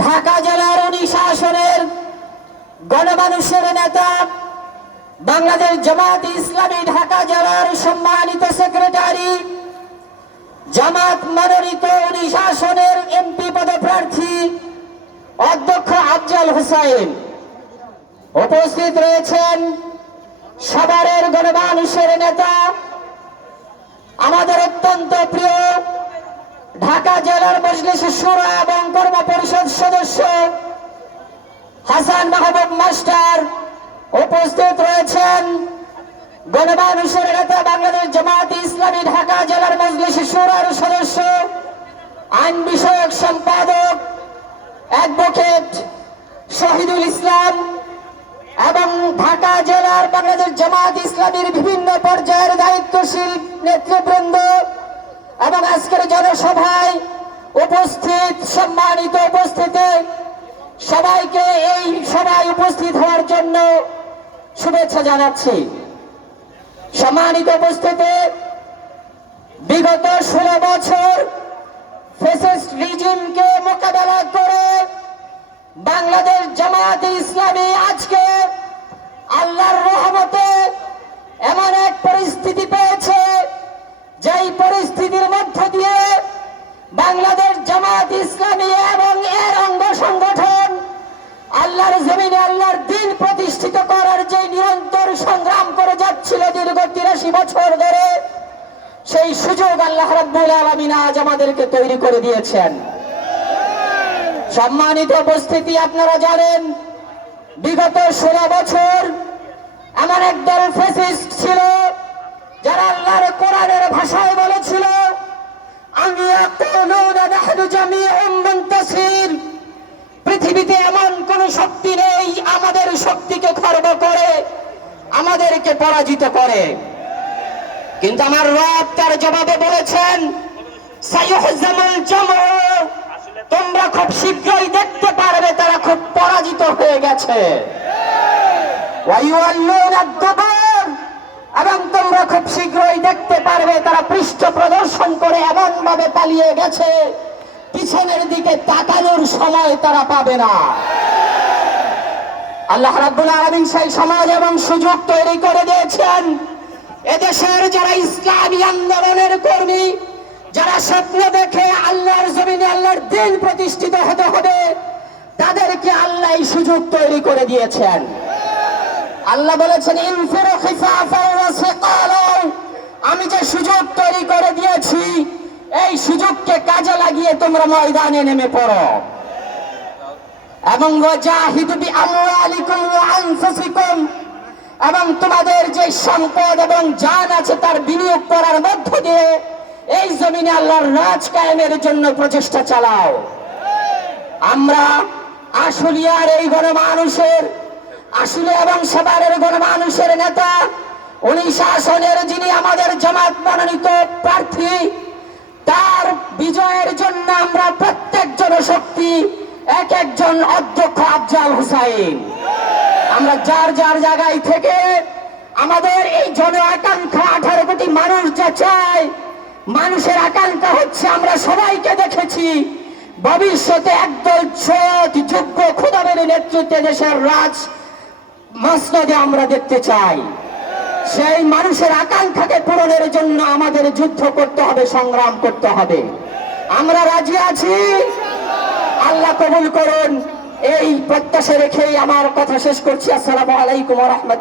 ঢাকা জেলার 19 আসনের গণমানুষের নেতা, বাংলাদেশ জামাত ইসলামী ঢাকা জেলার সম্মানিত সেক্রেটারি, জামাত মনোনীত 19 আসনের এমপি পদপ্রার্থী অধ্যক্ষ আফজাল হোসাইন। উপস্থিত রয়েছেন সাভারের গণমানুষের নেতা, আমাদের অত্যন্ত প্রিয় ঢাকা জেলার মজলিস শুরা এবং কর্ম পরিষদ সদস্য হাসান মাহবুব মাস্টার। উপস্থিত রয়েছেন গণমানুষের নেতা, বাংলাদেশ জামাত ইসলামী ঢাকা জেলার মজলিস শুরার সদস্য, আইন বিষয়ক সম্পাদক অ্যাডভোকেট শহীদুল ইসলাম এবং ঢাকা জেলার বাংলাদেশ জামাত ইসলামীর বিভিন্ন পর্যায়ের দায়িত্বশীল নেতৃবৃন্দ এবং আজকের জনসভায় উপস্থিত সম্মানিত উপস্থিতি সবাইকে এই সভায় উপস্থিত হওয়ার জন্য শুভেচ্ছা জানাচ্ছি। সম্মানিত উপস্থিতি, বিগত 16 বছর ফ্যাসিস্ট রিজিমকে মোকাবেলা করে বাংলাদেশ জামাত ইসলামী আজকে আল্লাহর রহমতে এমন এক পরিস্থিতি পেয়েছে, যেই পরিস্থিতির মধ্য দিয়ে বাংলাদেশ জামাত ইসলামী এবং এর অঙ্গ সংগঠন আল্লাহর জমিনে আল্লাহর দ্বীন প্রতিষ্ঠিত করার যে নিরন্তর সংগ্রাম করে যাচ্ছিল দীর্ঘ 83 বছর ধরে, সেই সুযোগ আল্লাহ রাব্বুল আলামিন আজ আমাদেরকে তৈরি করে দিয়েছেন। সম্মানিত উপস্থিতি, আপনারা জানেন বিগত 16 বছর এমন একদল ফ্যাসিস্ট ছিল যারা আল্লাহর কোরআনের ভাষায় বলেছিল, পৃথিবীতে এমন কোন শক্তি নেই আমাদের শক্তিকে খর্ব করে আমাদেরকে পরাজিত করে। কিন্তু আমার রব তার জবাবে বলেছেন, সাইয়ুহজামুল জামউ, তোমরা খুব শীঘ্রই দেখতে পারবে তারা খুব পরাজিত হয়ে গেছে। এবং তোমরা খুব শীঘ্রই দেখতে পারবে তারা পৃষ্ঠ প্রদর্শন করে এমন ভাবে পালিয়ে গেছে, পিছনের দিকে তাকানোর সময় তারা পাবে না। আল্লাহ রাব্বুল আলামিন সেই সমাজ এবং সুযোগ তৈরি করে দিয়েছেন। এদেশের যারা ইসলামী আন্দোলনের কর্মী, যারা স্বপ্ন দেখে আল্লাহর জমিনে আল্লাহর দ্বীন প্রতিষ্ঠিত হতে হবে, তাদেরকে আল্লাহ এই সুযোগ তৈরি করে দিয়েছেন। আল্লাহ বলেছেন, ইনফিরু খিফাফাও ওয়া সিকালা, আমি যে সুযোগ তৈরি করে দিয়েছি এই সুযোগকে কাজে লাগিয়ে তোমরা ময়দানে নেমে পড়ো এবং ওয়াজাহিদু বিআমওয়ালিকুম ওয়া আনফুসিকুম, এবং তোমাদের যে সম্পদ এবং জান আছে তার বিনিয়োগ করার মধ্য দিয়ে এই জমিনে আল্লাহর রাজ কায়েমের জন্য প্রচেষ্টা চালাও। আমরা আশুলিয়ার এই গণমানুষের, আশুলিয়া এবং সাভারের গণমানুষের নেতা, 19 আসনের যিনি আমাদের জামাত মনোনীত প্রার্থী, তার বিজয়ের জন্য আমরা প্রত্যেক জনশক্তি এক একজন অধ্যক্ষ আফজাল হোসাইন, আমরা যার যার জায়গায় থেকে আমাদের এই জন আকাঙ্ক্ষা 18 কোটি মানুষ যা চায়, মানুষের আকাঙ্ক্ষা হচ্ছে আমরা সবাইকে দেখেছি ভবিষ্যতে একদল সৎ যোগ্য খোদাবের নেতৃত্বে দেশের রাজ মসনদে আমরা দেখতে চাই। সেই মানুষের আকাঙ্ক্ষাকে পূরণের জন্য আমাদের যুদ্ধ করতে হবে, সংগ্রাম করতে হবে। আমরা রাজি আছি, আল্লাহ কবুল করুন। এই প্রত্যাশা রেখেই আমার কথা শেষ করছি। আসসালামু আলাইকুম ওয়া রাহমাতুল্লাহ।